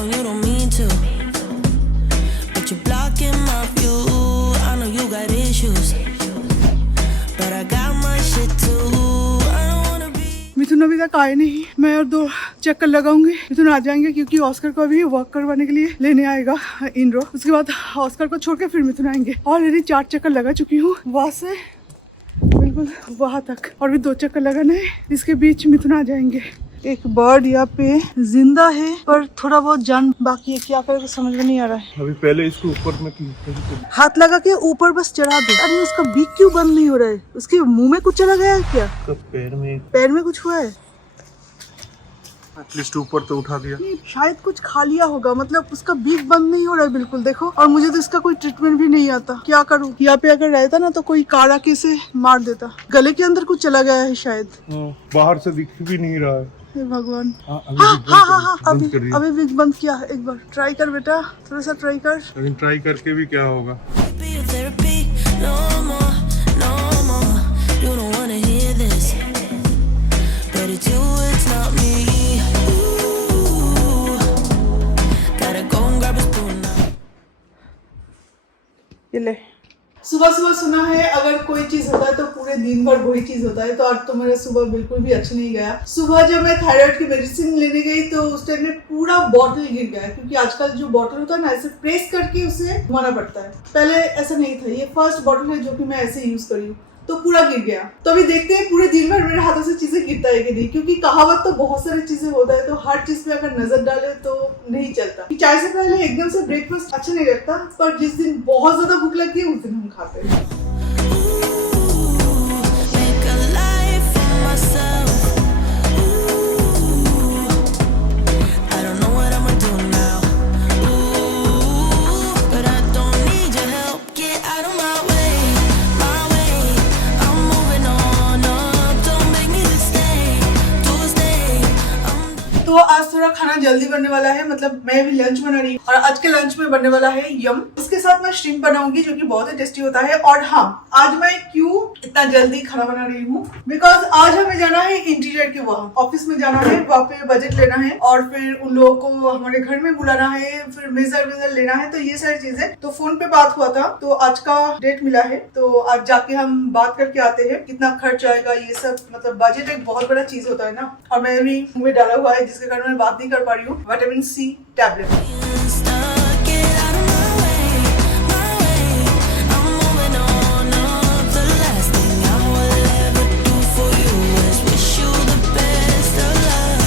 know you don't mean to, but you're blocking my view. I know you got issues, but I got my shit too. I don't wanna be. मिथुन अभी तक आए नहीं, मैं और 2 चक्कर लगाऊंगी, मिथुन आ जाएंगे क्योंकि ऑस्कर को अभी वर्क करवाने के लिए लेने आएगा इंड्रो। उसके बाद ऑस्कर को छोड़ के फिर मिथुन आएंगे। ऑलरेडी 4 चक्कर लगा चुकी हूँ वहां से बिल्कुल वहां तक, और भी 2 चक्कर लगाना है। इसके बीच मिथुन आ जाएंगे। एक बर्ड यहाँ पे जिंदा है पर थोड़ा बहुत जान बाकी है, क्या करे समझ में नहीं आ रहा है। अभी पहले इसको ऊपर में हाथ लगा के ऊपर बस चढ़ा दो। अरे उसका बीक क्यों बंद नहीं हो रहा है? उसके मुंह में कुछ चला गया है क्या? पैर में कुछ हुआ है? एटलीस्ट ऊपर तो उठा दिया। शायद कुछ खा लिया होगा, मतलब उसका बीक बंद नहीं हो रहा है बिल्कुल, देखो। और मुझे तो इसका कोई ट्रीटमेंट भी नहीं आता, क्या करूँ? यहाँ पे अगर रहता ना तो कोई काढ़ा के से मार देता। गले के अंदर कुछ चला गया है शायद, बाहर से दिख भी नहीं रहा है। हे भगवान। हाँ, अभी बीक बंद किया है। एक बार ट्राई कर बेटा, थोड़ा सा ट्राई कर। लेकिन ट्राई करके भी क्या होगा? Be your therapy, no more, no more. You don't wanna hear this, but it's you, it's not me. Ooh, gotta go and grab a spoon now. ये ले। सुबह सुबह सुना है अगर कोई चीज होता है तो पूरे दिन भर वही चीज होता है, तो आज तो मेरा सुबह बिल्कुल भी अच्छा नहीं गया। सुबह जब मैं थायराइड की मेडिसिन लेने गई तो उस टाइम में पूरा बॉटल गिर गया, क्योंकि आजकल जो बॉटल होता है ना ऐसे प्रेस करके उसे घुमाना पड़ता है। पहले ऐसा नहीं था, ये फर्स्ट बॉटल है जो कि मैं ऐसे यूज करी हूँ, तो पूरा गिर गया। तो अभी देखते हैं पूरे दिन भर मेरे हाथों से चीजें गिरता है कि नहीं, क्योंकि कहावत तो बहुत सारी चीजें होता है, तो हर चीज पे अगर नजर डाले तो नहीं चलता। चाय से पहले एकदम से ब्रेकफास्ट अच्छा नहीं लगता, पर जिस दिन बहुत ज्यादा भूख लगती है उस दिन हम खाते हैं। Make a life for myself. Ooh, I don't know what I'ma do now. Ooh, but I don't need your help. Get out of my way, my way. I'm moving on up. Don't make me stay. तो आज थोड़ा खाना जल्दी बनने वाला है, मतलब मैं भी लंच बना रही हूँ और आज के लंच में बनने वाला है यम। इसके साथ मैं श्रिम्प बनाऊंगी जो कि बहुत ही टेस्टी होता है। और हाँ, आज मैं क्यों इतना जल्दी खाना बना रही हूँ, बिकॉज आज हमें जाना है इंटीरियर के वहाँ ऑफिस में जाना है, वहाँ पे बजट लेना है और फिर उन लोगों को हमारे घर में बुलाना है, फिर मेजर लेना है, तो ये सारी चीजें। तो फोन पे बात हुआ था तो आज का डेट मिला है, तो आज जाके हम बात करके आते हैं कितना खर्च आएगा ये सब। मतलब बजट एक बहुत बड़ा चीज होता है ना, और मैं भी मुंह में डाला हुआ है जिसके कारण मैं बात नहीं कर पा रही हूँ। Vitamin C tablet. Stuck, get out of my way, my way. I'm moving on up. The last thing I will ever do for you is wish you the best of luck.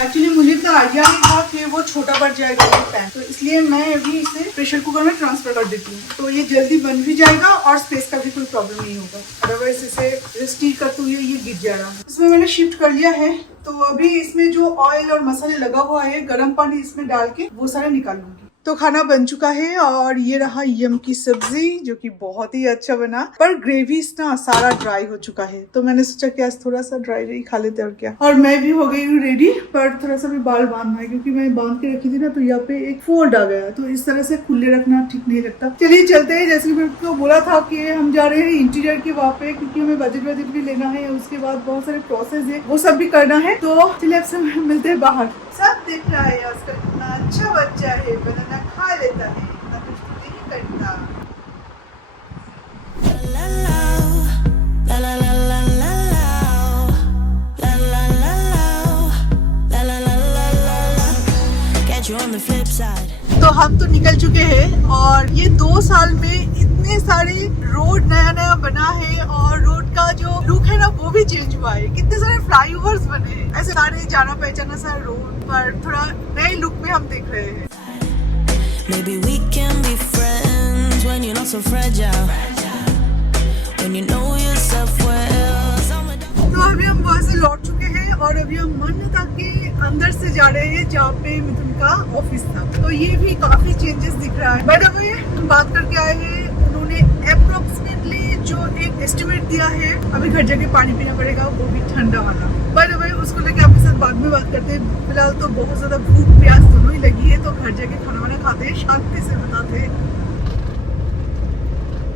Actually मुझे इतना idea नहीं था कि वो छोटा बढ़ जाएगा ये पैन, तो इसलिए मैं अभी इसे प्रेशर कुकर में ट्रांसफर कर देती हूँ, तो ये जल्दी बन भी जाएगा और स्पेस का भी कोई प्रॉब्लम नहीं होगा। अदरवाइज इसे स्टील करते हुए ये गिर जाएगा। इसमें मैंने शिफ्ट कर लिया है, तो अभी इसमें जो ऑयल और मसाले लगा हुआ है गर्म पानी इसमें डाल के वो सारा निकाल लूंगी। तो खाना बन चुका है और ये रहा यम की सब्जी जो कि बहुत ही अच्छा बना, पर ग्रेवी ना सारा ड्राई हो चुका है, तो मैंने सोचा कि आज थोड़ा सा ड्राई ड्राई खा लेते और क्या। और मैं भी हो गई हूँ रेडी, पर थोड़ा सा भी बाल बांधना है क्योंकि मैं बांध के रखी थी ना, तो यहाँ पे एक फोल्ड आ गया, तो इस तरह से खुले रखना ठीक नहीं लगता। चलिए चलते हैं, जैसे कि मैं आपको बोला था कि हम जा रहे हैं इंटीरियर के वहाँ पे, क्योंकि हमें बजट भी लेना है, उसके बाद बहुत सारे प्रोसेस है वो सब भी करना है। तो चलिए आपसे मिलते हैं बाहर। सब देख रहा है आजकल कितना अच्छा बच्चा है, बनाना खा लेता है, इतना कुछ नहीं करता। La la la la la la la la la la la la la la. Catch you on the flip side. तो हम तो निकल चुके हैं और ये 2 साल में इतने सारे रोड नया नया बना है और रोड का जो लुक है ना वो भी चेंज हुआ है। कितने सारे फ्लाईओवर्स बने हैं, ऐसे सारे जाना पहचाना सा रोड पर थोड़ा नए लुक में हम देख रहे हैं। Maybe we can be friends when you're not so fragile. When you know yourself well. तो अभी हम वहाँ से लौट चुके हैं और अभी हम मान्यता के अंदर से जा रहे हैं जहाँ पे मिथुन का ऑफिस था, तो ये भी काफी चेंजेस दिख रहा है। बाय द वे हम बात करके आए हैं, उन्होंने अप्रोक्सीमेटली जो एक एस्टिमेट दिया है, अभी घर जाके पानी पीना पड़ेगा, वो भी ठंडा वाला। बाय द वे उसको लेके आपके साथ बाद में बात करते हैं। फिलहाल तो बहुत ज्यादा भूख प्यास दोनों ही लगी है, तो घर जाके खाना वाना खाते हैं, शांति से बताते हैं।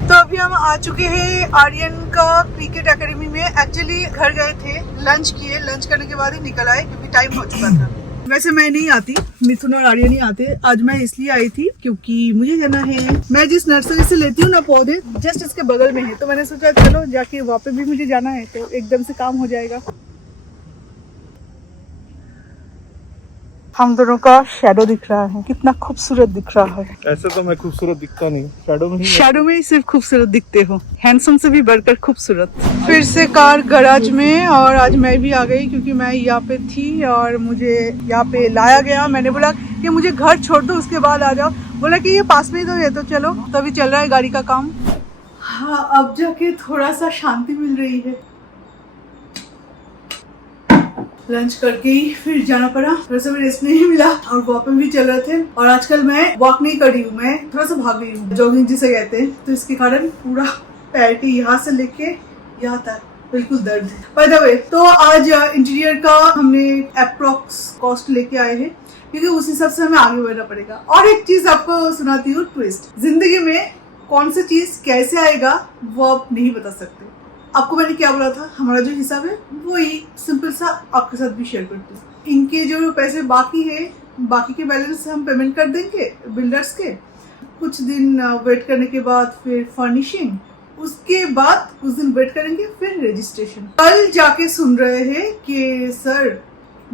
तो अभी हम आ चुके हैं आर्यन का क्रिकेट एकेडमी में। एक्चुअली घर गए थे, लंच किए, लंच करने के बाद ही निकल आए क्योंकि टाइम हो चुका था। वैसे मैं नहीं आती, मिथुन और आर्या नहीं आते। आज मैं इसलिए आई थी क्योंकि मुझे जाना है, मैं जिस नर्सरी से लेती हूँ ना पौधे, जस्ट इसके बगल में है, तो मैंने सोचा चलो जाके वहाँ पे भी मुझे जाना है, तो एकदम से काम हो जाएगा। हम दोनों का शैडो दिख रहा है, कितना खूबसूरत दिख रहा है। ऐसे तो मैं खूबसूरत दिखता नहीं, शैडो में ही शैडो में ही सिर्फ खूबसूरत दिखते हो, हैंडसम से भी बढ़कर खूबसूरत। फिर से कार गैराज में, और आज मैं भी आ गई क्योंकि मैं यहाँ पे थी और मुझे यहाँ पे लाया गया। मैंने बोला कि मुझे घर छोड़ दो, उसके बाद आ जाओ। बोला कि ये पास में ही तो है, तो चलो। तो अभी चल रहा है गाड़ी का काम। हाँ, अब जाके थोड़ा सा शांति मिल रही है। लंच करके ही फिर जाना पड़ा, वैसे भी रेस्ट नहीं मिला और वॉकिंग भी चल रहे थे। और आजकल मैं वॉक नहीं कर रही हूँ, मैं थोड़ा सा भाग गई हूँ, जॉगिंग जिसे कहते हैं। तो इसके कारण पूरा पैर के यहाँ से लेके यहाँ तक बिल्कुल दर्द है। बाय द वे, तो आज इंटीरियर का हमने अप्रोक्स कॉस्ट लेके आए हैं, क्योंकि उस हिसाब से हमें आगे बढ़ना पड़ेगा। और एक चीज आपको सुनाती हूँ, ट्विस्ट। जिंदगी में कौन सी चीज कैसे आएगा वो आप नहीं बता सकते। आपको मैंने क्या बोला था, हमारा जो हिसाब है वो ही सिंपल सा आपके साथ भी शेयर करती हूँ। इनके जो पैसे बाकी है, बाकी के बैलेंस हम पेमेंट कर देंगे बिल्डर्स के। कुछ दिन वेट करने के बाद फिर फर्निशिंग, उसके बाद कुछ दिन वेट करेंगे, फिर रजिस्ट्रेशन। कल जाके सुन रहे हैं कि सर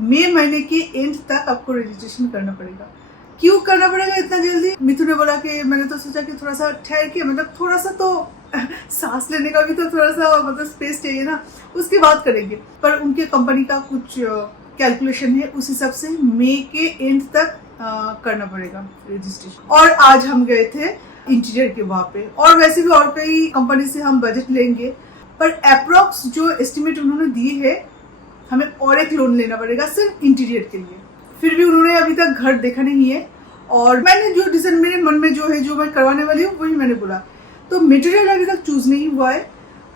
मई महीने के एंड तक आपको रजिस्ट्रेशन करना पड़ेगा। क्यों करना पड़ेगा इतना जल्दी? मिथु ने बोला कि मैंने तो सोचा कि थोड़ा सा ठहर के, मतलब थोड़ा सा तो सांस लेने का भी तो थोड़ा सा मतलब स्पेस चाहिए ना, उसकी बात करेंगे। पर उनके कंपनी का कुछ कैलकुलेशन है, उस हिसाब से मई के एंड तक करना पड़ेगा रजिस्ट्रेशन। और आज हम गए थे इंटीरियर के वहाँ पे, और वैसे भी और कई कंपनी से हम बजट लेंगे, पर अप्रोक्स जो एस्टिमेट उन्होंने दिए है, हमें और एक लोन लेना पड़ेगा सिर्फ इंटीरियर के लिए। फिर भी उन्होंने अभी तक घर देखा नहीं है, और मैंने जो डिजाइन मेरे मन में जो है, जो मैं करवाने वाली हूँ, वही मैंने बोला। तो मटेरियल अभी तक चूज नहीं हुआ है,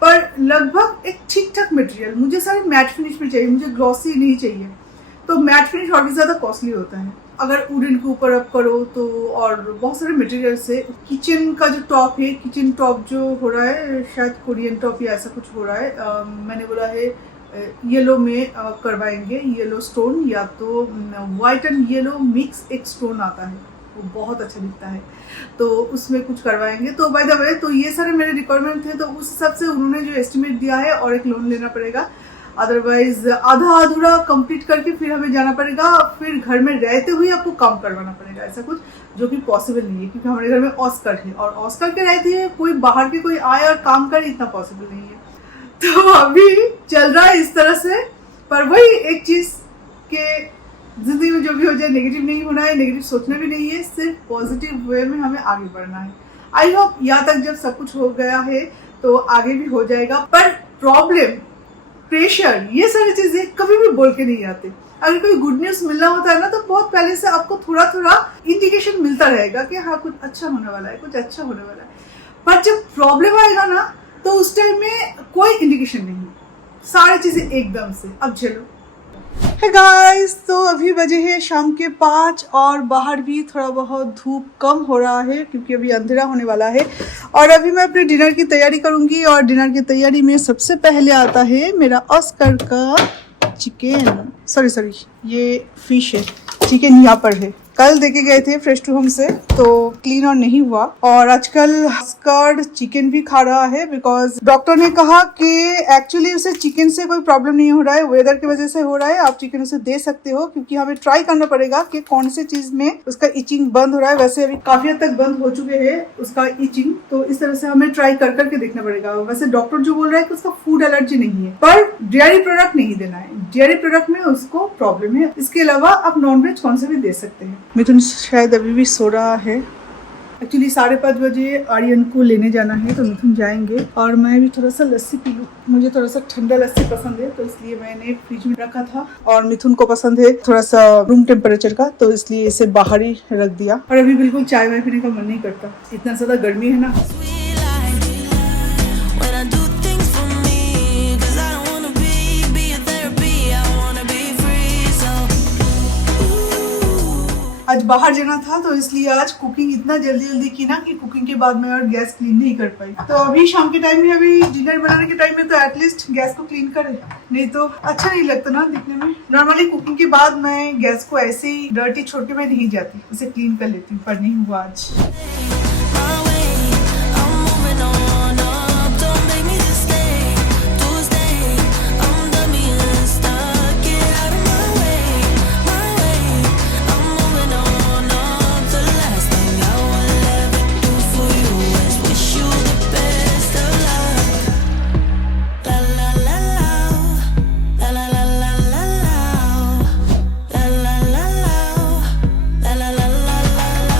पर लगभग एक ठीक ठाक मटेरियल। मुझे सारे मैट फिनिश में चाहिए, मुझे ग्लॉसी नहीं चाहिए। तो मैट फिनिश और भी ज्यादा कॉस्टली होता है अगर वुडन के ऊपर अप करो तो। और बहुत सारे मटेरियल से किचन का जो टॉप है, किचन टॉप जो हो रहा है, शायद कोरियन टॉप या ऐसा कुछ हो रहा है। मैंने बोला है येलो में करवाएंगे, येलो स्टोन या तो वाइट एंड येलो मिक्स एक स्टोन आता है, वो बहुत अच्छा दिखता है, तो उसमें कुछ करवाएंगे। तो बाय द वे, तो ये सारे मेरे रिक्वायरमेंट थे, तो उस हिसाब से उन्होंने जो एस्टिमेट दिया है, और एक लोन लेना पड़ेगा। अदरवाइज आधा अधूरा कंप्लीट करके फिर हमें जाना पड़ेगा, फिर घर में रहते हुए आपको काम करवाना पड़ेगा, ऐसा कुछ, जो कि पॉसिबल नहीं है, क्योंकि हमारे घर में ऑस्कर है, और ऑस्कर के रहते हैं, कोई बाहर के कोई आए और काम करे, इतना पॉसिबल नहीं है। तो अभी चल रहा है इस तरह से। पर वही एक चीज के जिंदगी में जो भी हो जाए, नेगेटिव नहीं होना है, नेगेटिव सोचना भी नहीं है, सिर्फ पॉजिटिव वे में हमें आगे बढ़ना है। आई होप यहाँ तक जब सब कुछ हो गया है तो आगे भी हो जाएगा। पर प्रॉब्लम, प्रेशर, ये सारी चीजें कभी भी बोल के नहीं आते। अगर कोई गुड न्यूज मिलना होता है ना, तो बहुत पहले से आपको थोड़ा थोड़ा इंडिकेशन मिलता रहेगा कि हाँ कुछ अच्छा होने वाला है, कुछ अच्छा होने वाला है। पर जब प्रॉब्लम आएगा ना, तो उस टाइम में कोई इंडिकेशन नहीं, सारी चीजें एकदम से। अब चलो हे गाइस, तो अभी बजे हैं शाम के 5, और बाहर भी थोड़ा बहुत धूप कम हो रहा है, क्योंकि अभी अंधेरा होने वाला है। और अभी मैं अपने डिनर की तैयारी करूंगी, और डिनर की तैयारी में सबसे पहले आता है मेरा ऑस्कर का चिकन, सॉरी ये फिश है, चिकन यहाँ पर है। कल देके गए थे फ्रेश टू होम से, तो क्लीन और नहीं हुआ। और आजकल स्कर्ड चिकन भी खा रहा है, बिकॉज डॉक्टर ने कहा कि एक्चुअली उसे चिकन से कोई प्रॉब्लम नहीं हो रहा है, वेदर की वजह से हो रहा है। आप चिकन उसे दे सकते हो, क्योंकि हमें ट्राई करना पड़ेगा कि कौन से चीज में उसका इचिंग बंद हो रहा है। वैसे अभी काफी हद तक बंद हो चुके हैं उसका इचिंग, तो इस तरह से हमें ट्राई कर करके देखना पड़ेगा। वैसे डॉक्टर जो बोल रहा है कि उसका फूड एलर्जी नहीं है, पर डेयरी प्रोडक्ट नहीं देना है, डेयरी प्रोडक्ट में उसको प्रॉब्लम है। इसके अलावा आप नॉनवेज कौन सा भी दे सकते हैं। मिथुन शायद अभी भी सो रहा है। एक्चुअली 5:30 बजे आर्यन को लेने जाना है, तो मिथुन जाएंगे, और मैं भी थोड़ा सा लस्सी पी लूँ। मुझे थोड़ा सा ठंडा लस्सी पसंद है, तो इसलिए मैंने फ्रिज में रखा था, और मिथुन को पसंद है थोड़ा सा रूम टेम्परेचर का, तो इसलिए इसे बाहर ही रख दिया। और अभी बिल्कुल चाय वाय पीने का मन नहीं करता, इतना ज्यादा गर्मी है ना। आज बाहर जाना था तो इसलिए आज कुकिंग इतना जल्दी जल्दी की ना कि कुकिंग के बाद मैं और गैस क्लीन नहीं कर पाई। तो अभी शाम के टाइम में, अभी डिनर बनाने के टाइम में तो एटलीस्ट गैस को क्लीन करे, नहीं तो अच्छा नहीं लगता ना दिखने में। नॉर्मली कुकिंग के बाद मैं गैस को ऐसे ही डर्टी छोड़ के मैं नहीं जाती, इसे क्लीन कर लेती हूँ, पर नहीं हुआ आज। my way. I'm moving on up. Don't make me just stay. Tuesday, I'm done being stuck. Get out of my way, my way. I'm moving on up. The last thing I will ever do for you is wish you the best of luck. La la la la, la la la la la la, la la la la, la la la la la.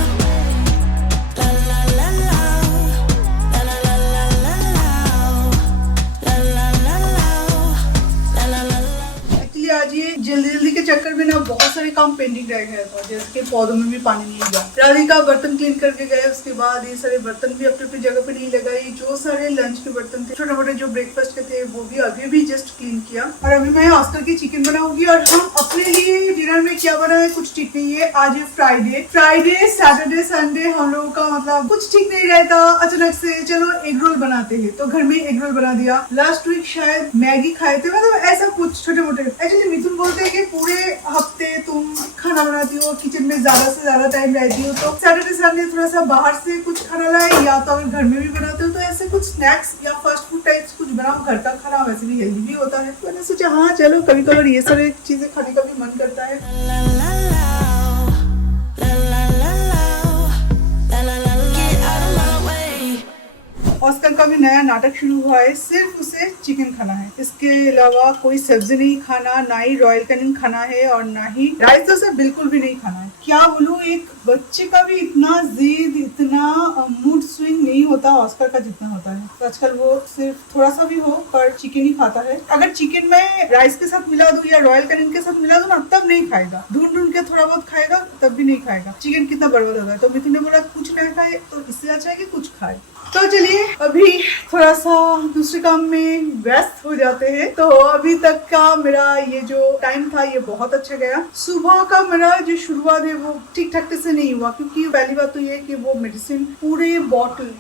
Actually आज ये जल्दी जल्दी के चक्कर में ना बहुत सारे काम पेंडिंग रह गया था, जैसे कि पौधों में भी पानी नहीं गया, राधिका बर्तन क्लीन करके गए, उसके बाद ये सारे बर्तन भी अपनी अपनी जगह पे नहीं लगाई, जो सारे लंच के बर्तन थे, छोटे मोटे जो ब्रेकफास्ट के थे वो भी अभी भी जस्ट क्लीन किया। और अभी मैं ऑस्कर की चिकन बनाऊंगी। और हम अपने लिए डिनर में क्या बनाए कुछ ठीक नहीं है। आज है फ्राइडे सैटरडे संडे हम लोगों का मतलब कुछ ठीक नहीं रहता। अचानक से चलो एग रोल बनाते हैं, तो घर में एग रोल बना दिया। लास्ट वीक शायद मैगी खाए थे, मतलब ऐसा कुछ छोटे मोटे। एक्चुअली मिथुन बोलते हैं कि पूरे हफ्ते तुम खाना बनाती हो, किचन में ज्यादा से ज्यादा टाइम रहती हो, तो सैटरडे संडे थोड़ा सा बाहर से कुछ खाना लाए, या तो अगर घर में भी बनाते हो तो ऐसे कुछ स्नैक्स या फास्ट फूड टाइप्स कुछ बनाओ। घर का खाना वैसे भी हेल्दी भी होता है। मैंने सोचा हाँ चलो कभी कभी ये सारी चीजें खाने का भी मन करता है। ऑस्कर का भी नया नाटक शुरू हुआ है, सिर्फ उसे चिकन खाना है, इसके अलावा कोई सब्जी नहीं खाना, ना ही रॉयल कैनिन खाना है और ना ही राइस डोसा बिल्कुल भी नहीं खाना है। क्या बोलूं, एक बच्चे का भी इतना जिद, इतना मूड स्विंग नहीं होता ऑस्कर का जितना होता है। तो आजकल वो सिर्फ थोड़ा सा भी हो पर चिकन ही खाता है। अगर चिकन में राइस के साथ मिला दूं या रॉयल कैनिन के साथ मिला दूं ना, तब नहीं खाएगा, ढूंढ के थोड़ा बहुत खाएगा, तब भी नहीं खाएगा। चिकन कितना बर्बाद होता है। तो मिथुन ने बोला कुछ नहीं खाए तो इससे अच्छा है कि कुछ खाए। तो चलिए अभी थोड़ा सा दूसरे काम में व्यस्त हो जाते हैं। तो अभी तक का मेरा ये जो टाइम था ये बहुत अच्छा गया। सुबह का मेरा जो शुरुआत है वो ठीक ठाक से नहीं हुआ, क्योंकि पहली बात तो ये कि वो मेडिसिन पूरे बॉटल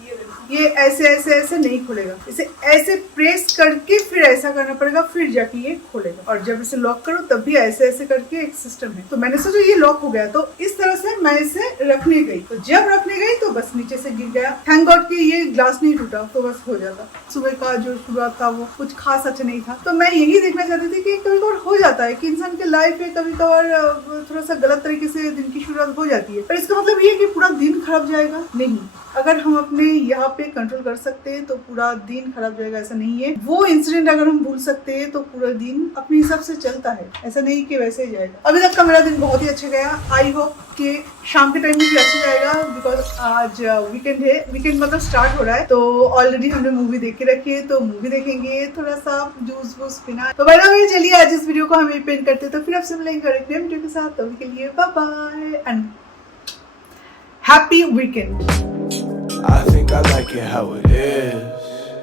ये ऐसे नहीं खुलेगा, इसे ऐसे प्रेस करके फिर ऐसा करना पड़ेगा, फिर जाके ये खुलेगा। और जब इसे लॉक करो तब भी ऐसे करके एक सिस्टम है। तो मैंने सोचा ये लॉक हो गया, तो इस तरह से मैं इसे रखने गई, तो जब रखने गई तो बस नीचे से गिर गया। थैंक गॉड कि ये ग्लास नहीं टूटा, तो बस हो जाता। सुबह का जो शुरुआत था वो कुछ खास अच्छा नहीं था। तो मैं यही देखना चाहती थी कि कभी कभार हो जाता है कि इंसान के लाइफ में कभी कभार थोड़ा सा गलत तरीके से दिन की शुरुआत हो जाती है, पर इसका मतलब ये कि पूरा दिन खराब जाएगा नहीं। अगर हम अपने यहाँ पे कंट्रोल कर सकते हैं तो पूरा दिन खराब जाएगा, ऐसा नहीं है। वो इंसिडेंट अगर हम भूल सकते हैं तो पूरा दिन अपने हिसाब से चलता है, ऐसा नहीं कि वैसे ही जाएगा। अभी तक का मेरा दिन बहुत ही अच्छा गया। आई होप कि शाम के टाइम में भी अच्छा जाएगा, बिकॉज आज वीकेंड है। वीकेंड मतलब स्टार्ट हो रहा है, तो ऑलरेडी हमने मूवी देख के रखी है, तो मूवी देखेंगे, थोड़ा सा जूस वूस पीना। तो बाय द वे चलिए आज इस वीडियो को हम यहीं पेंट करते हैं। तो फिर आपसे मिलेंगे एक नए वीडियो के साथ, तभी के लिए bye bye and happy weekend. I think I like it how it is.